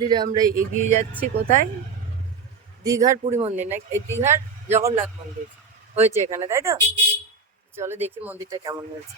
ধীরে আমরা এগিয়ে যাচ্ছি কোথায়? দীঘার পুরী মন্দির না, এই দীঘার জগন্নাথ মন্দির হয়েছে এখানে, তাই তো? চলো দেখি মন্দিরটা কেমন হয়েছে।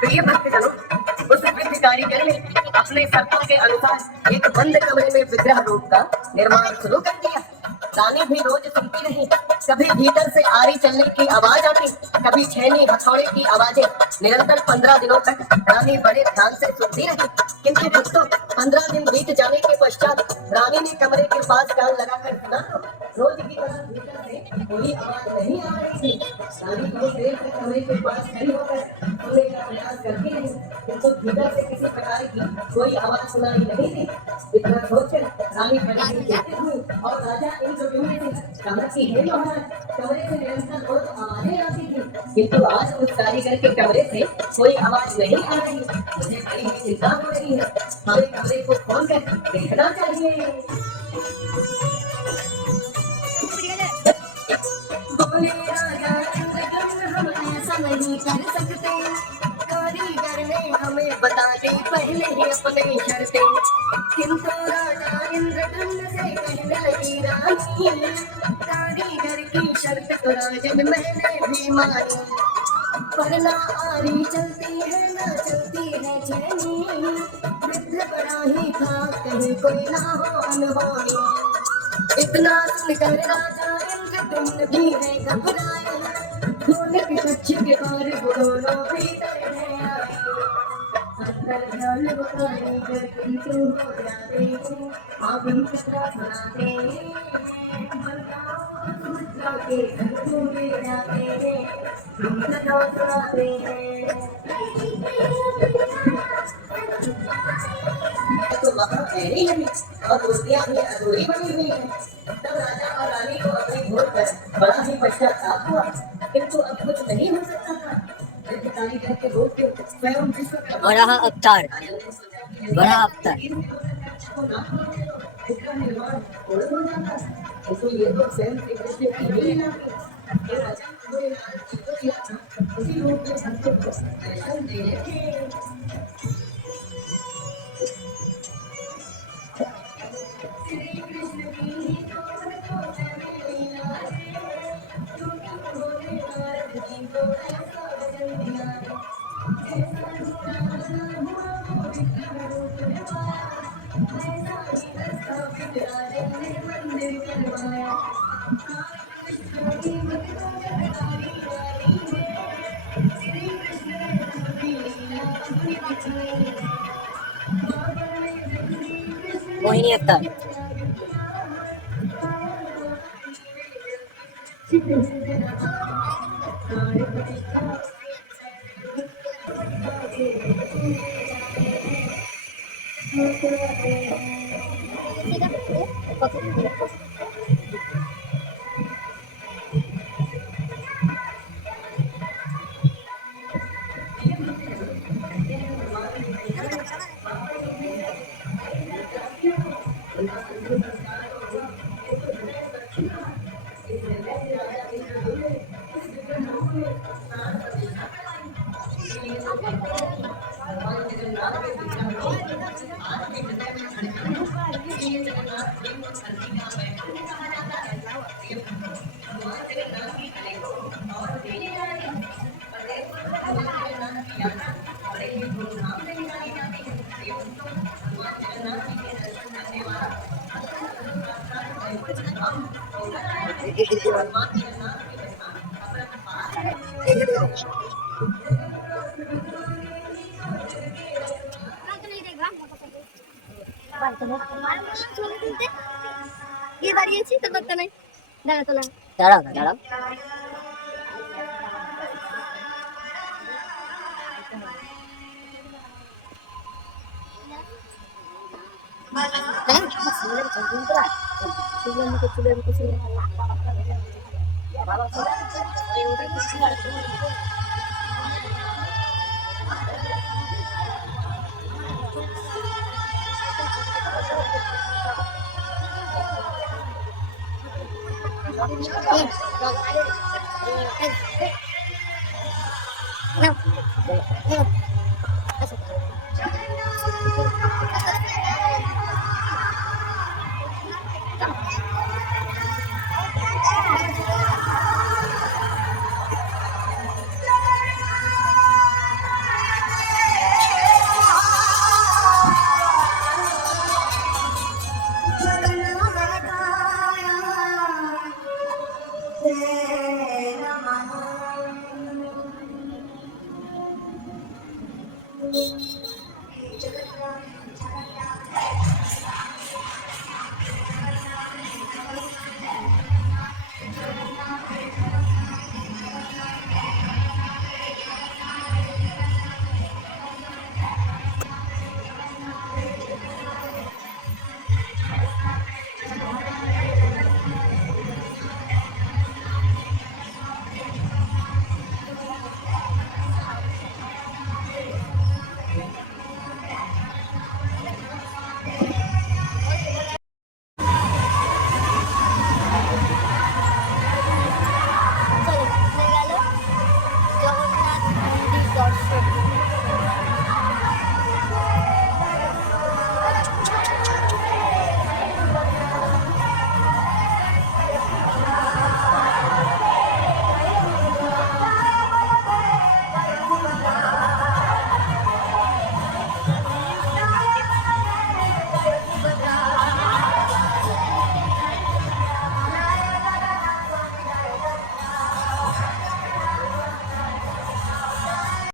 प्रिय भक्तजनों, उस वृद्ध कारीगर ने अपने शर्तों के अनुसार एक बंद कमरे में विग्रह रूप का निर्माण शुरू कर दिया। रानी भी रोज सुनती रही, कभी भीतर से आरी चलने की आवाज आती, कभी छेनी हथौड़े की आवाजें। निरंतर 15 दिनों तक रानी बड़े ध्यान से सुनती रही, किंतु दोस्तों 15 दिन बीत जाने के पश्चात रानी ने कमरे के पास कान लगाकर सुना तो रोज की तरह भीतर से कोई आवाज नहीं आ रही थी। रानी बहुत देर तक कमरे के पास खड़ी होकर सुनने का प्रयास करती रही, किंतु भीतर से किसी प्रकार की कोई आवाज सुनाई नहीं दी। इतना सोचकर रानी बड़ी चिंतित हुई और राजा इंद्रद्युम्न से कहा कि हे महाराज, कमरे से निरंतर रोज आवाजें आती थी, किंतु आज उस कारीगर के कमरे से कोई आवाज नहीं आ रही। मुझे बड़ी ही चिंता हो रही है, हमें कमरे को खोलकर देखना चाहिए। बोले राजा इंद्रद्युम्न, हम ऐसा नहीं कर सकते, कारीगर ने हमें बता दी पहले ही अपनी शर्तें। किंतु राजा इंद्रद्युम्न से कहने लगी रानी, कारीगर की शर्त तो राजन मैंने भी मानी, पर ना आरी चलती है ना चलती है छेनी, वृद्ध बड़ा ही था कहीं कोई ना हो अनहोनी। इतना सुनकर राजा इंद्रद्युम्न भी है घबराए, ढोलक कच्छ के पार वो दोनों भी डरे आए। सत्तर ढोल वो कारीगर की तो हो जाते, आप हम कथा सुनाते, बलराम सुभद्रा के घर घूमे जाते, हम कथा सुनाते हैं। तो वहाँ ऐनी लगी और दोस्तियाँ भी अधूरी बनी हुई है। तब राजा और रानी को अपनी भूल पर बड़ा ही पश्चाताप हुआ, किंतु अब कुछ नहीं हो सकता था। वृद्ध कारीगर के रूप को स्वयं विश्व का बड़ा अवतार, बड़ा अवतार। विग्रह निर्माण पूर्ण हो जाता, तो ये तो स्वयं श्री कृष्ण की ही लीला थी। ये राजा को ये नारद जी को दिया था, उसी रूप में भक्तों को दर्शन देने थे। मोहिनी अवतार। দাঁড়িয়েছি তোর বার্তা নাই দাঁড়া তোলা দাঁড়াও না দাঁড়াও। Thank you.